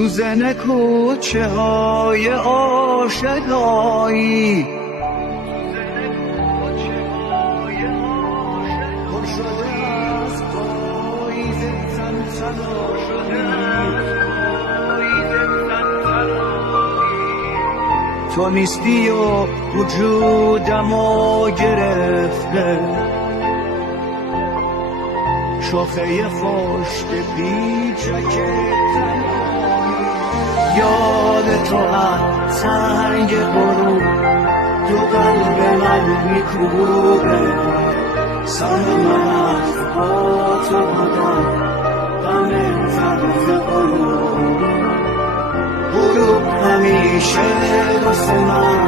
سوزن کوچه های آشنایی پر شده از پاییز تو نیستی و وجودمو گرفته شاخه پشت پیچک یاد تو از سنگ غروب تو قلب من میکوبه سر من از با تو بودم غم طرف غروب همیشه واسه من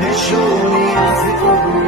نشونی از تو بود